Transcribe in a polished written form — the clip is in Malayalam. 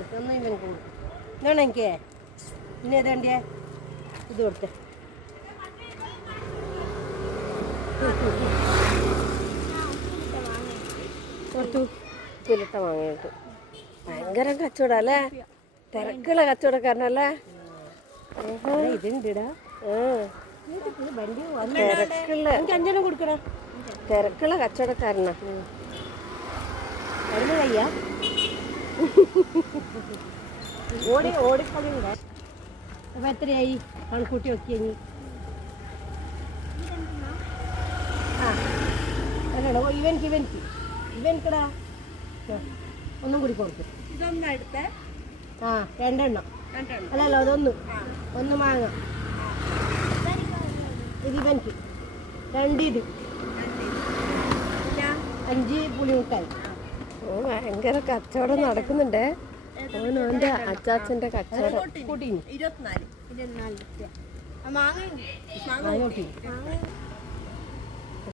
ഒന്നും ഇവൻ കൊടുക്കും ഇതാണ് എനിക്ക് പിന്നെ ഏതാണ്ടിയെ ഇത് കൊടുത്തേ കൊടുത്തു പുലിട്ട വാങ്ങിയിട്ട് ഭയങ്കര കച്ചവടം അല്ലേ തിരക്കുള്ള കച്ചവടക്കാരനല്ലേ ഇതുണ്ടാ അഞ്ചെണ്ണം കൊടുക്കടാ തിരക്കുള്ള കച്ചവടക്കാരനാ വരുന്ന കയ്യാ ഓടിക്കളിയുണ്ട അപ്പൊ എത്രയായി കണക്കൂട്ടി നോക്കിയങ്ങി ആ അല്ലടോ ഇവൻക്കടാ ഒന്നും കൂടി കൊടുക്കും ആ രണ്ടെണ്ണം അല്ലല്ലോ ഒന്ന് മാങ്ങ ഇത് ഇവൻക്ക് രണ്ടിത് 5 പുളിമുട്ടായി ഓ ഭയങ്കര കച്ചവടം നടക്കുന്നുണ്ടേ ഓൻ്റെ അച്ചാച്ചൻ്റെ കച്ചവടം കൂട്ടി 24